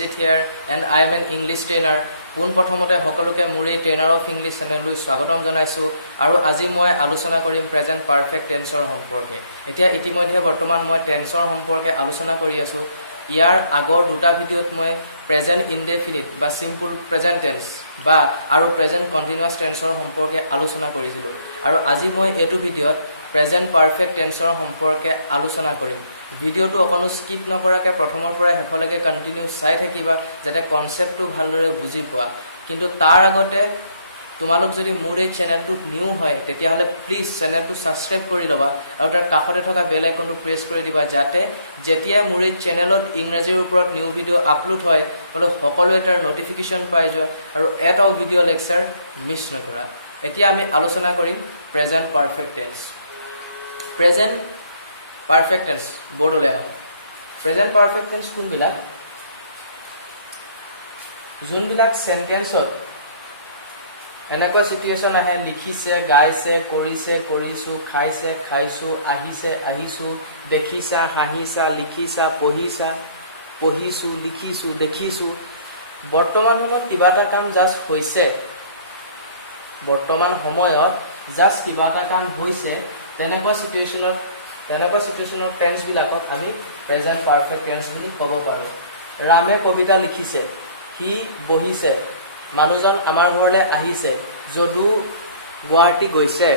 Abhijit here and I am an English trainer. পোন প্ৰথমতে সকলোকে মোৰ এই ট্ৰেইনাৰ অফ ইংলিছ চেনেললৈ স্বাগতম জনাইছোঁ আৰু আজি মই আলোচনা কৰিম প্ৰেজেন্ট পাৰফেক্ট টেন্সৰ সম্পৰ্কে। এতিয়া ইতিমধ্যে বৰ্তমান মই টেন্সৰ সম্পৰ্কে আলোচনা কৰি আছোঁ। ইয়াৰ আগৰ দুটা ভিডিঅ'ত মই প্ৰেজেন্ট ইনডেফিনিট বা সিম্পল প্ৰেজেন্ট টেন্স বা আৰু প্ৰেজেন্ট কন্টিনিউয়াছ টেন্সৰ সম্পৰ্কে আলোচনা কৰিছিলোঁ আৰু আজি মই এইটো ভিডিঅ'ত প্ৰেজেন্ট পাৰফেক্ট টেন্সৰ সম্পৰ্কে আলোচনা কৰিম। ভিডিঅ'টো অকণো স্কিপ নকৰাকৈ প্ৰথমৰ পৰা শেষলৈকে কণ্টিনিউ চাই থাকিবা যাতে কনচেপ্টটো ভালদৰে বুজি পোৱা। কিন্তু তাৰ আগতে তোমালোক যদি মোৰ এই চেনেলটো নিউ হয় তেতিয়াহ'লে প্লিজ চেনেলটো ছাবস্ক্ৰাইব কৰি ল'বা আৰু তাৰ কাষতে থকা বেল আইকনটো প্ৰেছ কৰি দিবা যাতে যেতিয়াই মোৰ এই চেনেলত ইংৰাজীৰ ওপৰত নিউ ভিডিঅ' আপলোড হয় সকলোৱে তাৰ নটিফিকেশ্যন পাই যোৱা আৰু এটাও ভিডিঅ' লেকচাৰ মিছ নকৰা। এতিয়া আমি আলোচনা কৰিম present perfect tense. Present perfect tense বৰ্ডলৈ আহে। প্ৰেজেন্ট পাৰফেক্ট টেন্স কোনবিলাক? যোনবিলাক চেণ্টেন্সত এনেকুৱা চিটুৱেশ্যন আহে লিখিছে, গাইছে, কৰিছে, কৰিছোঁ, খাইছে, খাইছোঁ, আহিছে, আহিছোঁ, দেখিছা, হাঁহিছা, লিখিছা, পঢ়িছা, পঢ়িছোঁ, লিখিছোঁ, দেখিছোঁ। বৰ্তমান সময়ত কিবা এটা কাম জাষ্ট হৈছে, বৰ্তমান সময়ত জাষ্ট কিবা এটা কাম হৈছে, তেনেকুৱা চিটুৱেশ্যনৰ টেন্সবিলাকত আমি প্ৰেজেন্ট পাৰফেক্ট টেন্স বুলি ক'ব পাৰোঁ। ৰামে কবিতা লিখিছে, সি বহিছে, মানুহজন আমাৰ ঘৰলৈ আহিছে, যদু গুৱাহাটী গৈছে।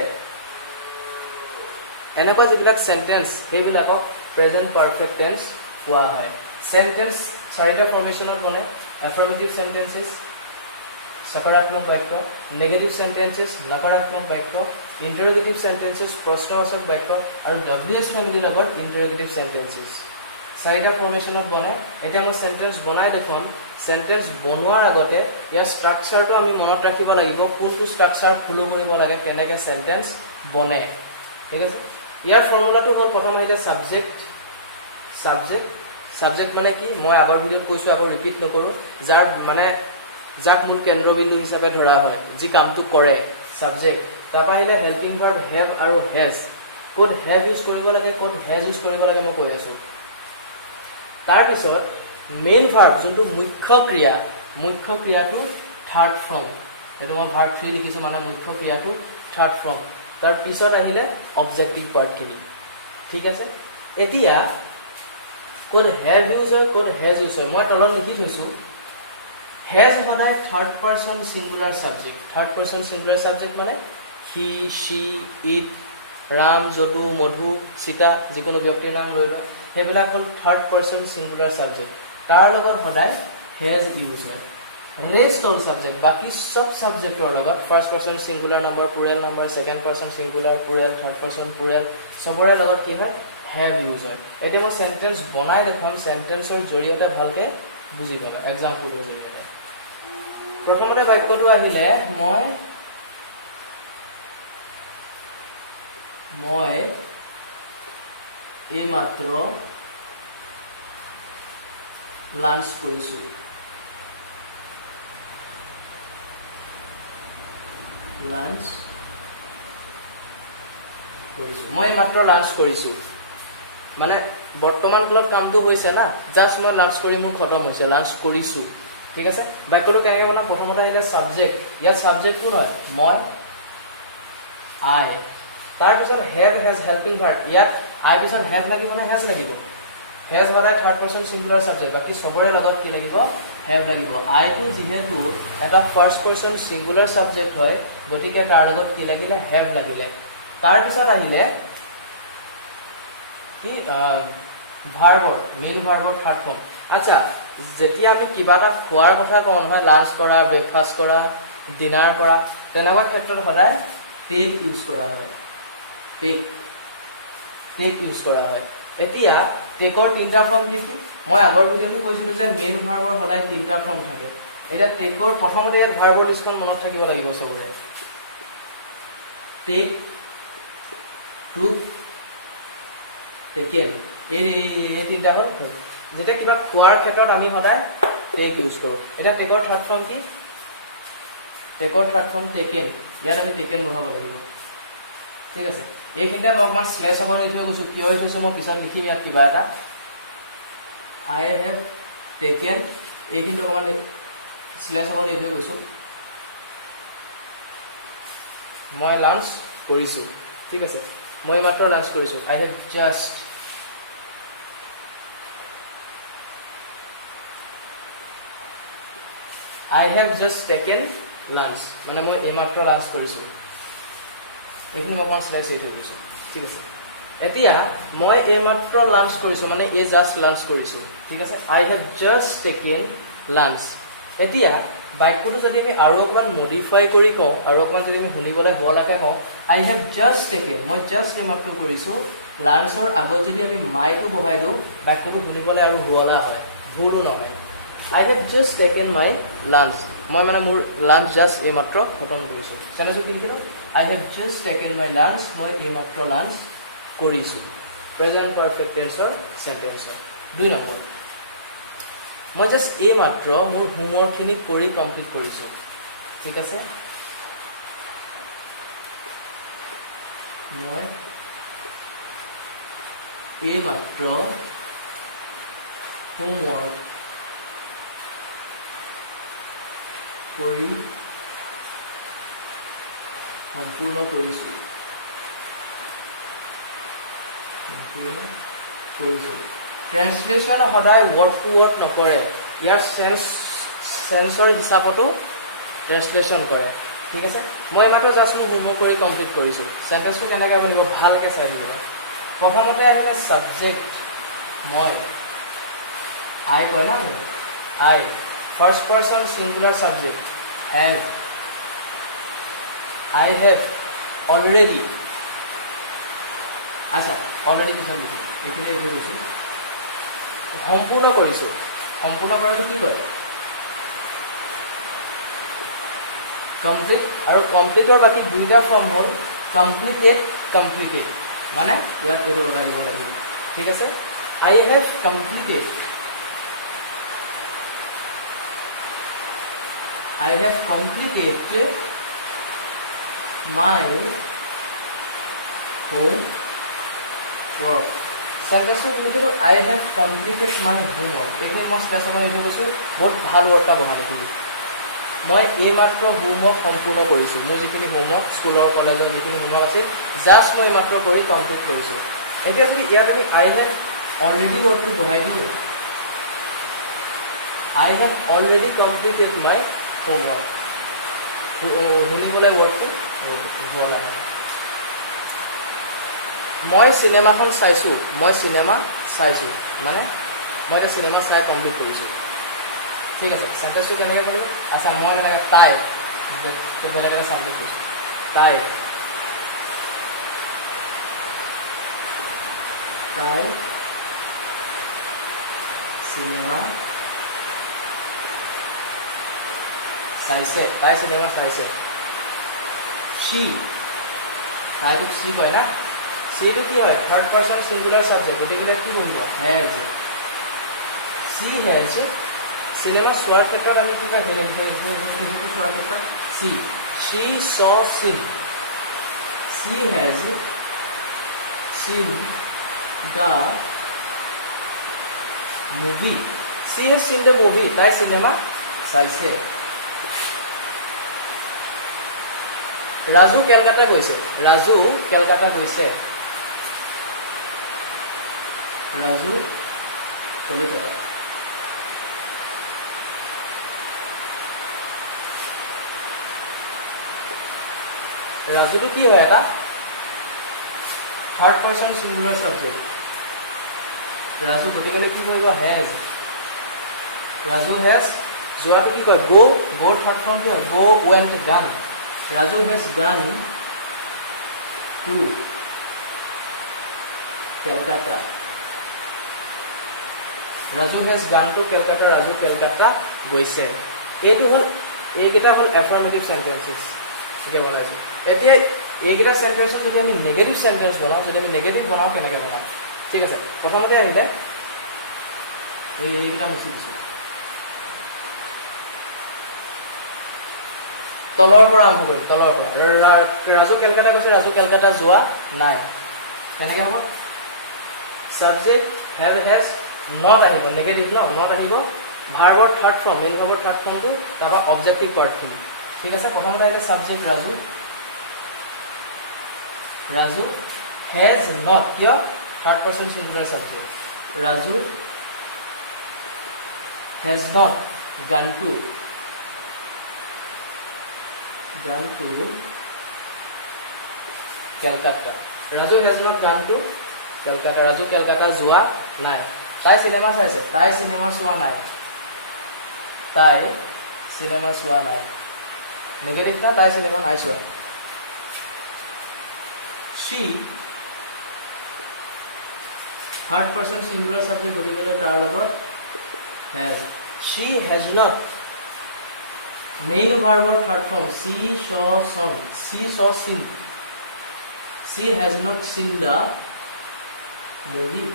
এনেকুৱা যিবিলাক চেণ্টেন্স সেইবিলাকক প্ৰেজেন্ট পাৰফেক্ট টেন্স কোৱা হয়। চেণ্টেন্স চাৰিটা ফৰ্মেশ্যনত বনে: এফাৰ্মেটিভ চেণ্টেন্সেছ, সকাৰাত্মক বাক্য; নেগেটিভ চেণ্টেন্সেছ, নকাৰাত্মক বাক্য; ইণ্টাৰগেটিভ চেণ্টেন্সেছ, প্ৰশ্নবাচক বাক্য; আৰু WH ফেমিলিৰ লগত ইণ্টাৰগেটিভ চেণ্টেন্সেছ। চাৰিটা ফৰ্মেশ্যনত বনে। এতিয়া মই চেণ্টেন্স বনাই দেখুৱাম। চেণ্টেন্স বনোৱাৰ আগতে ইয়াৰ ষ্ট্ৰাকচাৰটো আমি মনত ৰাখিব লাগিব, কোনটো ষ্ট্ৰাকচাৰ ফ'ল' কৰিব লাগে, কেনেকৈ চেণ্টেন্স বনে। ঠিক আছে? ইয়াৰ ফৰ্মুলাটো হ'ল, প্ৰথম আহিলে ছাবজেক্ট। ছাবজেক্ট মানে কি মই আগৰ ভিডিঅ'ত কৈছোঁ, আকৌ ৰিপিট নকৰোঁ। যাক মূল কেন্দ্ৰবিন্দু হিচাপে ধৰা হয়, যি কামটো কৰে, ছাবজেক্ট। তাৰপৰা আহিলে হেল্পিং ভাৰ্ব হেভ আৰু হেজ। ক'ত হেভ ইউজ কৰিব লাগে, ক'ত হেজ ইউজ কৰিব লাগে মই কৈ আছোঁ। তাৰপিছত মেইন ভাৰ্ব, যোনটো মুখ্য ক্ৰিয়াটো থাৰ্ড ফৰ্ম। সেইটো মই ভাৰ্ব 3 লিখিছোঁ, মানে মুখ্য ক্ৰিয়াটো থাৰ্ড ফৰ্ম। তাৰপিছত আহিলে অবজেক্টিভ পাৰ্টখিনি। ঠিক আছে? এতিয়া ক'ত হেভ ইউজ হয়, ক'ত হেজ ইউজ হয় মই তলত লিখি থৈছোঁ। হেজ সদায় third person singular subject. Third person singular subject মানে হি, শ্বি, ইট, ৰাম, যদু, মধু, সীতা, যিকোনো ব্যক্তিৰ নাম লৈ লয়, সেইবিলাক হ'ল থাৰ্ড পাৰ্চন ছিংগুলাৰ ছাবজেক্ট। তাৰ লগত সদায় হেজ ইউজ হয়। ৰেষ্ট অল ছাবজেক্ট, বাকী চব ছাবজেক্টৰ লগত first person singular number, plural number, second person singular plural, third person plural, চবৰে লগত কি হয়, হেভ ইউজ হয়। এতিয়া মই চেণ্টেন্স বনাই দেখুৱাম, চেণ্টেন্সৰ জৰিয়তে ভালকৈ বুজি পাবা, এক্সাম্পলৰ জৰিয়তে। প্ৰথমতে বাক্যটো আহিলে, মই এইমাত্ৰ লাঞ্চ কৰিছোঁ। মই এইমাত্ৰ লাঞ্চ কৰিছোঁ মানে বৰ্তমান কালত কামটো হৈছে না, জাষ্ট মই লাঞ্চ কৰি মোৰ খতম হৈছে, লাঞ্চ কৰিছোঁ। ঠিক আছে? বাক্যটো কেনেকৈ বনাম? প্ৰথমতে আহিলে ছাবজেক্ট। ইয়াত ছাবজেক্ট কোন হয়? মই, আই। তাৰপিছত হেভ এজ হেল্পিং ভাৰ্ব। ইয়াত আই পিছত হেভ লাগিব নে হেজ লাগিব? হেজ সদায় থাৰ্ড পাৰ্চন ছিংগুলাৰ ছাবজেক্ট, বাকী চবৰে লগত কি লাগিব? হেভ লাগিব। আইটো যিহেতু এটা ফাৰ্ষ্ট পাৰ্চন ছিংগুলাৰ ছাবজেক্ট হয়, গতিকে তাৰ লগত কি লাগিলে? হেভ লাগিলে। তাৰপিছত আহিলে কি? ভাৰ্বৰ, মেইন ভাৰ্বৰ থাৰ্ড ফৰ্ম। আচ্ছা, যেতিয়া আমি কিবা এটা খোৱাৰ কথা কওঁ নহয়, লাঞ্চ কৰা, ব্ৰেকফাষ্ট কৰা, ডিনাৰ কৰা, তেনেকুৱা ক্ষেত্ৰত সদায় টেক ইউজ কৰা হয়। টেক ইউজ কৰা হয়। এতিয়া টেকৰ 3টা ফৰ্ম কি কি? মই আগৰ ভিডিঅ'টো কৈছিলোঁ যে মেইন ভাৰ্বৰ সদায় 3টা ফৰ্ম থাকে। এতিয়া টেকৰ প্ৰথমতে ইয়াত ভাৰ্বৰ লিষ্টখন মনত থাকিব লাগিব চবৰে। টেক, টুক, টেকেন, এই 3টা হ'ল। যেতিয়া কিবা খোৱাৰ ক্ষেত্ৰত আমি সদায় টেক ইউজ কৰোঁ। এতিয়া টেকৰ থাৰ্ড ফৰ্ম কি? টেকৰ থাৰ্ড ফৰ্ম টেকেন। ইয়াত আমি টেকেন বনাব লাগিব। ঠিক আছে? এইখিনিতে মই অকণমান শ্লেছ হ'ব দি থৈ গৈছোঁ, কিয় হৈ থৈছোঁ মই পিছত লিখিম ইয়াত কিবা এটা। I have taken এইটো অকমান স্লেছ অকমান এইটো কৈছো মই লাঞ্চ কৰিছো ঠিক আছে মই মাত্ৰ লাঞ্চ কৰিছো I have just I have just taken lunch মানে মই এইমাত্ৰ লাঞ্চ কৰিছো এইখিনি অকমান স্লাইচ এইটো কৈছো ঠিক আছে এতিয়া মই এইমাত্ৰ লাঞ্চ কৰিছো মানে এই জাস্ট লাঞ্চ কৰিছো ঠিক আছে I have just taken lunch এতিয়া বাক্যটো যদি আমি আৰু অকমান মডিফাই কৰি কওঁ আৰু অকমান যদি আমি শুনিবলৈ গলাকে কওঁ I have just taken মই জাস্ট এইমাত্ৰ কৰিছো লাঞ্চৰ আগত যদি আমি মাইটো বহাই দিওঁ বাক্যটো শুনিবলৈ আৰু গলা হয় ভুলো নহয় I have just taken my lunch. মই মানে মোৰ লাঞ্চ জাস্ট এইমাত্ৰ খতম কৰিছো সেনেকৈ কি লিখিলো I have just taken my lunch মই এইমাত্ৰ লাঞ্চ কৰিছো প্ৰেজেন্ট পাৰফেক্ট টেন্সৰ সেন্টেন্সৰ 2 নম্বৰ মই জাস্ট এইমাত্ৰ মোৰ হোমৱৰ্কখিনি কৰি কমপ্লিট কৰিছো ঠিক আছে মই এইমাত্ৰ হোমৱৰ্ক কৰি সম্পূৰ্ণ কৰিছো ট্ৰান্সলেশ্যন সদায় ৱৰ্ড টু ৱৰ্ড নকৰে ইয়াৰ সেন্সৰ হিচাপতো ট্ৰান্সলেশ্যন কৰে ঠিক আছে মই মাত্ৰ জাস্ট মোৰ হোমৱৰ্ক কৰি কমপ্লিট কৰিছো সেন্টেন্সটো কেনেকৈ বনিব ভালকৈ চাই দিব প্ৰথমতে আহিলে সাবজেক্ট মই আই কয় না আই first person singular subject have I have already আচ্ছা already কি হবে এখানে বুঝিছো সম্পূৰ্ণ কৰিছো সম্পূৰ্ণ কৰাটো কি হয় কমপ্লিট আৰু কমপ্লিটৰ বাকি দুইটা ফৰ্ম হ'ল কমপ্লিটেড কমপ্লিটেড মানে ইয়াত কৰিব লাগিব ঠিক আছে I have completed I have completed my homework. Sentence to I have completed my homework. Again, most special information. What hard work ta bahane kori. মই এইমাত্ৰ হোমৱৰ্ক সম্পূৰ্ণ কৰিছো মোৰ যিখিনি হোমৱৰ্ক স্কুলৰ কলেজৰ যিখিনি হোমৱৰ্ক আছিল জাস্ট মই এইমাত্ৰ কৰি কমপ্লিট কৰিছো এতিয়া যদি ইয়াত আমি I have already ৱৰ্ডটো বহাই দিওঁ I have already completed my homework শুনিবলৈ ৱৰ্ডটো বলা মই সিনেমাখন চাইছো মই সিনেমা চাইছো মানে মই এটা সিনেমা চাই কমপ্লিট কৰিছো ঠিক আছে সেন্টেন্সটো কেনেকৈ বনিব আচ্ছা মই এনেকৈ তাই তো বেলেগ এটা সাবজেক্ট দিছো তাই সিনেমা চাইছে তাই সিনেমা চাইছে she তাইটো she কয় না she টো কি হয় থাৰ্ড পাৰসন সিঙ্গুলাৰ সাবজেক্ট গতিকে কি বলিব has she has সিনেমা চোৱাৰ ক্ষেত্ৰত আমি কি কয় she saw sin she has seen the movie she has seen the movie তাই সিনেমা চাইছে ৰাজু কলকাতা গৈছে ৰাজু কলকাতা গৈছে ৰাজু ৰাজুটো কি হয় এটা third person singular subject Raju গতিকে কি কৰিব হেজ ৰাজু হেজ যোৱাটো কি কয় গো গ'ৰ থাৰ্ড ফৰ্ম কি হয় গো ৱেন্ট গান Raju has gone to Calcutta. Raju has gone to Calcutta. Raju Calcutta গৈছে এইটো হল এইকেইটা হল এফাৰ্মেটিভ সেন্টেন্সেস ঠিক আছে বনাইছে এতিয়া এইকেইটা সেন্টেন্সত যদি আমি নেগেটিভ সেন্টেন্স বনাও যদি আমি নেগেটিভ বনাও কেনেকৈ বনাও ঠিক আছে প্ৰথমতে আহিলে এইটা লিখিছো তলৰ পৰা আৰম্ভ কৰিম তলৰ পৰা ৰাজু কলকাতা গৈছে ৰাজু কলকাতা যোৱা নাই কেনেকৈ হ'ব সাবজেক্ট have has not আহিব নেগেটিভ ন not আহিব ভাৰ্বৰ থাৰ্ড ফৰ্ম, মেইন ভাৰ্বৰ থাৰ্ড ফৰ্মটো, তাৰপৰা অবজেক্টিভ পাৰ্টখিনি। ঠিক আছে, প্ৰথমতে আহিলে subject Raju. Raju has not, কিয় third person singular subject, Raju has not gone to Kolkata. Raju has not gone to Kolkata, Raju Kolkata যোৱা নাই। তাই চিনেমা চাইছে, তাই চিনেমা চোৱা নাই, তাই চিনেমা চোৱা নাই। নেগেটিভ না, তাই চিনেমা নাই চোৱা। she third person singular subject গতিকে তাৰ আগত she has not, মেইন ভাৰ্বৰ third form she saw son, she saw seen, she has not seen the movie,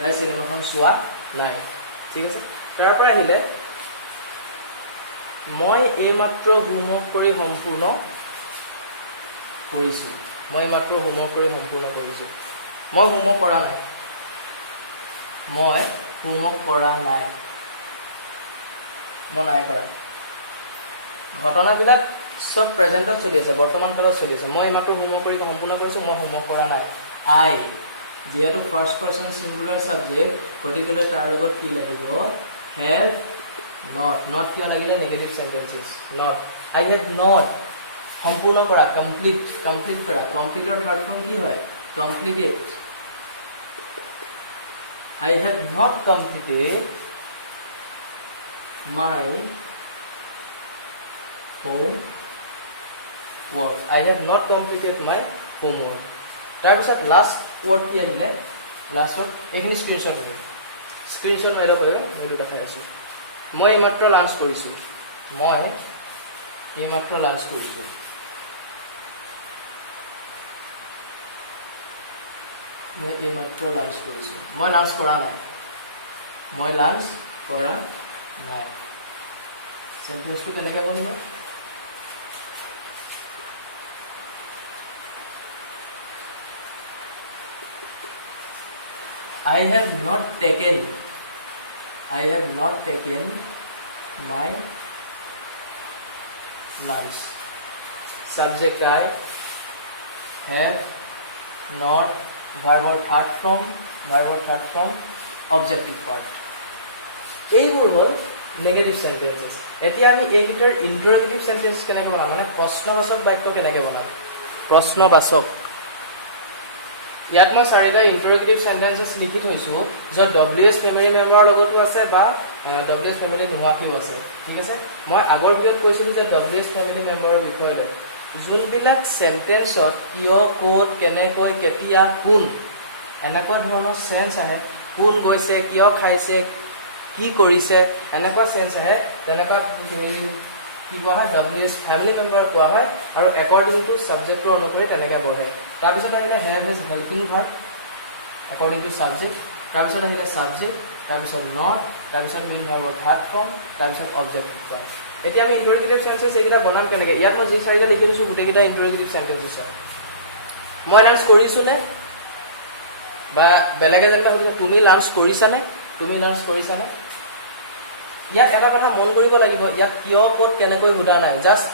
তাই চিনেমাখন চোৱা নাই। ঠিক আছে, তাৰ পৰা আহিলে মই এইমাত্ৰ হোমৱৰ্ক কৰি সম্পূৰ্ণ কৰিছোঁ, মই এইমাত্ৰ হোমৱৰ্ক কৰি সম্পূৰ্ণ কৰিছোঁ। মই হোমৱৰ্ক কৰা নাই, মই হোমৱৰ্ক কৰা নাই, মই নাই কৰা। ঘটনাবিলাক চব প্ৰেজেণ্টত চলি আছে, বৰ্তমান কালত চলি আছে। মই এইমাত্ৰ হোমৱৰ্ক কৰি সম্পূৰ্ণ কৰিছোঁ, মই হোমৱৰ্ক কৰা নাই। আই যিহেতু ফাৰ্ষ্ট পাৰ্চন সিঙ্গুলাৰ ছাবজেক্ট গতিকে তাৰ লগত কি লাগিব, হেভ নট। নট কিয় লাগিলে, negative sentences. Not, I have not, সম্পূৰ্ণ কৰা, কমপ্লিট, কমপ্লিট কৰা। কমপ্লিটৰ প্লেটফৰ্ম কি হয়, completed. I have not completed my homework. I have not completed my homework. তাৰপিছত লাষ্ট ৱৰ্ড কি আহিলে, লাষ্টত এইখিনি স্ক্ৰীনশ্বট হয়, স্ক্ৰীনশ্বট মাৰিব পাৰিবা, এইটো দেখাই আছোঁ। মই এইমাত্ৰ লাঞ্চ কৰিছোঁ, মই এইমাত্ৰ লাঞ্চ কৰিছোঁ। মই লাঞ্চ কৰা নাই, মই লাঞ্চ কৰা নাই। সেন্টেন্সটো কেনেকৈ বনিব, I have not taken my lunch. Subject I have not, verb third form, objective part. এইবোৰ হ'ল নেগেটিভ সেন্টেন্সেস। এতিয়া আমি এইকেইটাৰ ইন্টাৰগেটিভ সেন্টেন্স কেনেকৈ বনাম, মানে প্ৰশ্নবাচক বাক্য কেনেকৈ বনাম, প্ৰশ্নবাচক। ইয়াত মই 4টা ইন্টাৰগেটিভ সেন্টেন্সেস লিখি থৈছোঁ, য'ত WS ফেমিলি মেম্বাৰৰ লগতো আছে বা WS ফেমিলি নোহোৱাকেও আছে। ঠিক আছে, মই আগৰ ভিডিঅ'ত কৈছিলোঁ যে WS ফেমিলি মেম্বাৰৰ বিষয়ে লৈ যোনবিলাক সেন্টেন্সত কিয়, ক'ত, কেনেকৈ, কেতিয়া, কোন, এনেকুৱা ধৰণৰ সেন্স আহে, কোন গৈছে, কিয় খাইছে, কি কৰিছে, এনেকুৱা সেন্স আহে, তেনেকুৱা কি কোৱা হয়, WS ফেমিলি মেম্বাৰ কোৱা হয়। আৰু একৰ্ডিং টু ছাবজেক্টৰ অনুসৰি তেনেকৈ বঢ়ে। তাৰপিছত আহিলে have is helping verb according to subject, তাৰপিছত আহিলে ছাবজেক্ট, তাৰপিছত নট, তাৰপিছত মেইন ভাৰ্বৰ থাৰ্ড ফৰ্ম, তাৰপিছত অবজেক্টিভ ভাৰ্ব। এতিয়া আমি ইন্টাৰগেটিভ সেন্টেন্স এইকেইটা বনাম কেনেকৈ, ইয়াত মই যি 4টা লিখি দিছোঁ গোটেইকেইটা ইন্টাৰগেটিভ সেন্টেন্স আছে। মই লাঞ্চ কৰিছোঁনে, বা বেলেগ এজনে সুধিছে তুমি লাঞ্চ কৰিছানে, তুমি লাঞ্চ কৰিছানে। ইয়াত এটা কথা মন কৰিব লাগিব, ইয়াত কিয়, ক'ত, কেনেকৈ সোধা নাই, জাষ্ট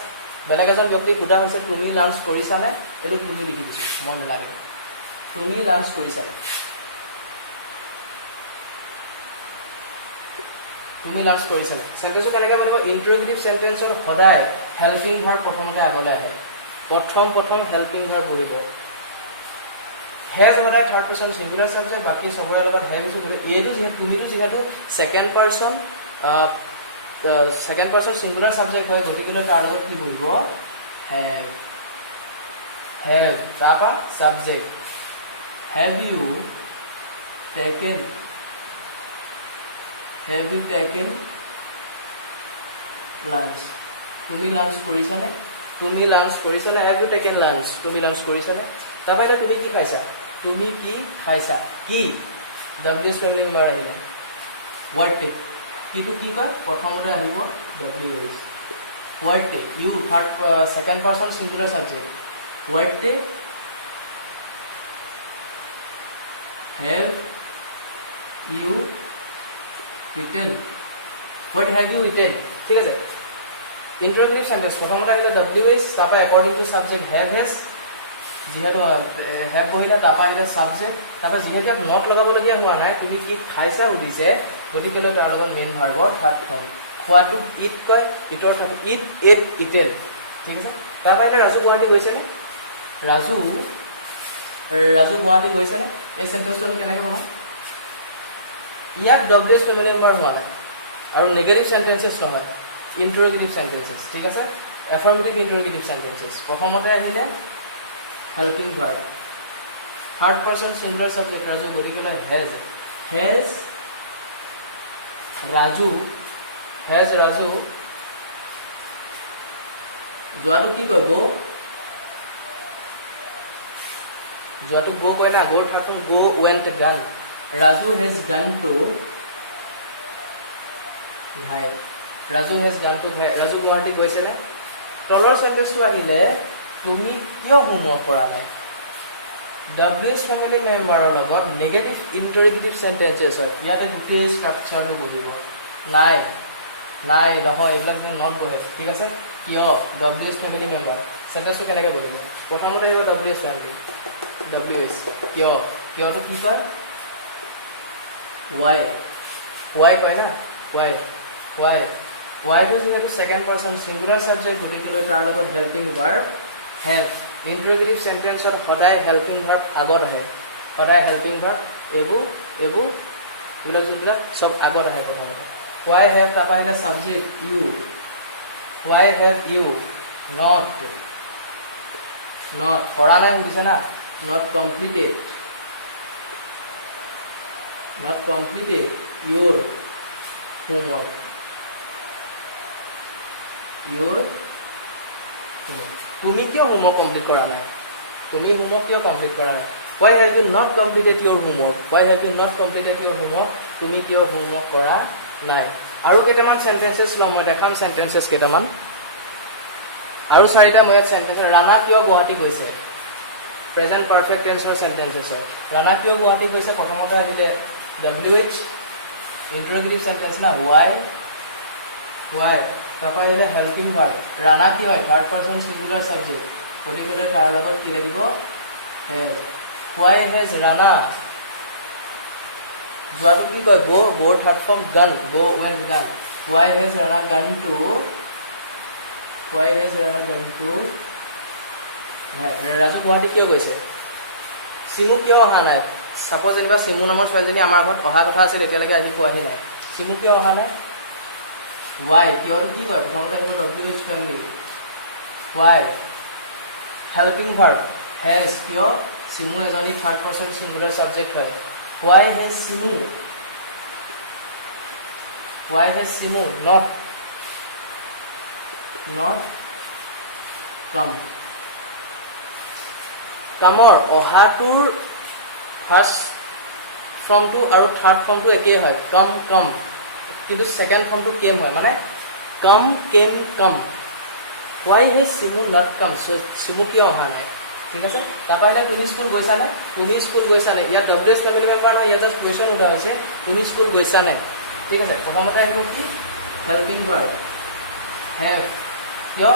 বেলেগ এজন ব্যক্তিক সোধা হৈছে তুমি লাঞ্চ কৰিছানে, সেইটো খুলি লিখি দিছোঁ মই নালাগে, তুমি লাঞ্চ কৰিছা, তুমি লাঞ্চ কৰিছানে। সেন্টেন্সটো কেনেকৈ বনিব, ইন্টাৰগেটিভ সেন্টেন্সৰ সদায় হেল্পিং ভাৰ্ব প্ৰথমতে আগলৈ আহে, প্ৰথম হেল্পিং ভাৰ্ব পৰিব। হেজ সদায় থাৰ্ড পাৰ্চন সিঙ্গুলাৰ সাবজেক্ট, বাকী চবৰে লগত হেজ আছে। এইটো যিহেতু তুমিটো যিহেতু সেকেন্ড পাৰ্চন সিঙ্গুলাৰ সাবজেক্ট হয়, গতিকে তাৰ লগত কি বহিব, হেভ, তাৰপৰা subject, have you taken lunch, তুমি লাঞ্চ কৰিছানে, তুমি লাঞ্চ কৰিছানে, হেভ ইউ টেকেন লাঞ্চ, তুমি লাঞ্চ কৰিছানে। তাৰপৰা এতিয়া তুমি কি খাইছা, তুমি কি খাইছা, কি WS ফেমিলি মেম্বাৰ আহিলে, ৱাৰ্ড টেক, কিটো কি কয়, প্ৰথমতে আহিব WS, word take, you third second person singular subject, word take, have you eaten. What have you eaten? ঠিক আছে ইন্টাৰোগেটিভ সেন্টেন্স প্ৰথমতে আহিলে WH তাৰপৰা according to subject have has যেহেতু have পঢ়িলে তাৰপৰা আহিলে subject তাৰপৰা যেহেতু নট লগাবলগীয়া হোৱা নাই তুমি কি খাইছা সুধিছে গতিকে তাৰ লগত মেইন ভাৰ্বৰ তাত খোৱাটো ইট কয় ইটৰ অৰ্থ ইট এট ইটেন ঠিক আছে তাৰপৰা আহিলে ৰাজু গুৱাহাটী গৈছেনে ৰাজু গুৱাহাটী গৈছেনে এই সেন্টেন্সটো কেনেকৈ হ'ব ইয়াত WH ফেমিলি মেম্বাৰ হোৱা নাই আৰু নেগেটিভ সেন্টেন্সেছ নহয় ইন্টাৰোগেটিভ সেন্টেন্সেছ ঠিক আছে এফাৰ্মেটিভ ইন্টাৰোগেটিভ সেন্টেন্সেছ প্ৰথমতে আহিলে helping verb third person singular subject Raju গতিকে হেজ ৰাজু যোৱাটো কি কয় যোৱাটো গো কয় না গোৰ থাৰ্ড ফৰ্ম গো ৱেন্ট গান ৰাজু হেজ গান টু ভাই ৰাজু হেজ গান টু ভাই ৰাজু গুৱাহাটী গৈছেনে তলৰ সেন্টেন্সটো আহিলে তুমি কিয় হোমৱৰ্ক কৰা নাই WH ফেমিলি মেম্বাৰৰ লগত নেগেটিভ ইন্টাৰোগেটিভ সেন্টেন্সেছ হয় ইয়াতে গোটেই ষ্ট্ৰাকচাৰটো বহিব নাই নহয় এইবিলাক নট বহে ঠিক আছে কিয় WH ফেমিলি মেম্বাৰ সেন্টেন্সটো কেনেকৈ বহিব প্ৰথমতে আহিব WH ফেমিলি WH কিয়টো কি কয় why কয় না why to যেহেতু সেকেন্ড পারসন সিঙ্গুলার সাবজেক্ট গতিকে তাৰ লগত হেল্পিং ভাৰ্ব have ইন্টাৰোগেটিভ সেন্টেন্সত সদায় হেল্পিং ভাৰ্ব আগত আহে সদায় হেল্পিং ভাৰ্ব এইবোৰ যোনবিলাক সব আগত আহে প্ৰথমতে why have তাৰপৰা এটা subject you why have you not কৰা নাই বুজিছে না not completed your homework তুমি কিয় হোমৱৰ্ক কমপ্লিট কৰা নাই why have you not completed your homework তুমি কিয় হোমৱৰ্ক কৰা নাই আৰু কেইটামান সেন্টেন্সেছ লম মই দেখাম সেন্টেন্সেছ কেইটামান আৰু চাৰিটা মই সেন্টেন্স ৰাণা কিয় গুৱাহাটী গৈছে প্ৰেজেন্ট পাৰফেক্ট টেন্সৰ সেন্টেন্সেছ হয় ৰাণা কিয় গুৱাহাটী গৈছে প্ৰথমতে আহিলে WH ইন্টাৰোগেটিভ সেন্টেন্স না why তাৰপৰা আহিলে হেল্পিং ভাৰ্ব ৰাণা কি হয় থাৰ্ড পাৰসন সিঙ্গুলাৰ সাবজেক্ট গতিকে তাৰ লগত কি লাগিব why has ৰাণা যোৱাটো কি কয় go থাৰ্ড ফৰ্ম গান go went gun why has Rana gone to Raju Guwahati কিয় গৈছে সিমু কিয় অহা নাই সাপোজ যেনিবা সিমু নামৰ ছোৱালীজনী আমাৰ ঘৰত অহা কথা আছিল এতিয়ালৈকে আহি পোৱাহি নাই সিমু কিয় অহা নাই why কিয় কি কয় WH family why helping verb has কিয় সিমু এজনী থাৰ্ড পাৰসন সিঙ্গুলাৰ সাবজেক্ট হয় why has সিমু not come কামৰ অহাটোৰ ফাৰ্স্ট ফৰ্মটো আৰু থাৰ্ড ফৰ্মটো একেই হয় কম কিন্তু সেকেন্ড ফৰ্মটো কেম হয় মানে কম why has সিমু not come সিমু কিয় অহা নাই ঠিক আছে তাৰপৰা এটা তুমি স্কুল গৈছানে ইয়াত WH ফেমিলি মেম্বাৰ নহয় ইয়াত জাষ্ট কুৱেশ্যন উঠা হৈছে তুমি স্কুল গৈছানে ঠিক আছে প্ৰথমতে আহিব কি হেল্পিং ভাৰ্ব have কিয়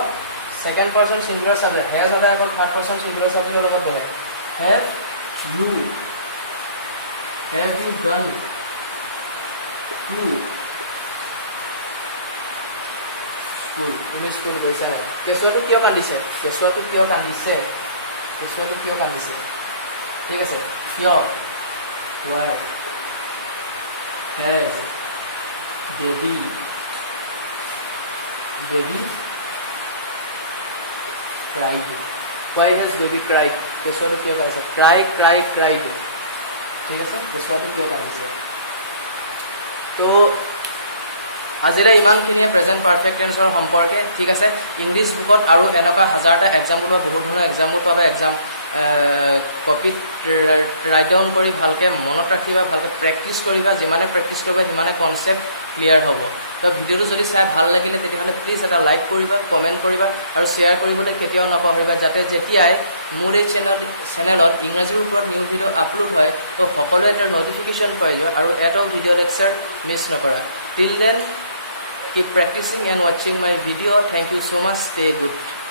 second person singular subject has সদায় এখন থাৰ্ড পাৰসন সিঙ্গুলাৰ সাবজেক্টৰ লগত বহে have you done তুমি স্কুল গৈছা নে কেঁচুৱাটো কিয় কান্দিছে ঠিক আছে কিয় why has baby cried why has baby cried কেঁচুৱাটো কিয় কান্দিছে cried ঠিক আছে কেঁচুৱাটো কিয় কান্দিছে তো আজিলে ইমানখিনি প্ৰেজেন্ট পাৰফেক্ট টেন্সৰ সম্পৰ্কে ঠিক আছে ইংলিছ বুকত আৰু এনেকুৱা হাজাৰটা এক্সাম্পল বা বহুত ধৰণৰ এক্সাম্পল পাবা এক্সাম কপিত ৰাইট ডাউন কৰি ভালকৈ মনত ৰাখিবা ভালকৈ প্ৰেক্টিছ কৰিবা যিমানে প্ৰেক্টিছ কৰিবা সিমানে কনচেপ্ট ক্লিয়াৰ হ'ব তো ভিডিঅ'টো যদি চাই ভাল লাগিলে তেতিয়াহ'লে প্লিজ এটা লাইক কৰিবা, কমেণ্ট কৰিবা আৰু শ্বেয়াৰ কৰিবলৈ কেতিয়াও নাপাহৰিবা, যাতে যেতিয়াই মোৰ এই চেনেলত ইংৰাজীৰ ওপৰত নিউ ভিডিঅ' আপলোড হয় তো সকলোৱে তাৰ নটিফিকেশ্যন পাই যাবা আৰু এটাও ভিডিঅ' লেকচাৰ মিছ নকৰা। Till then keep practicing and watching my video. Thank you so much. Stay good.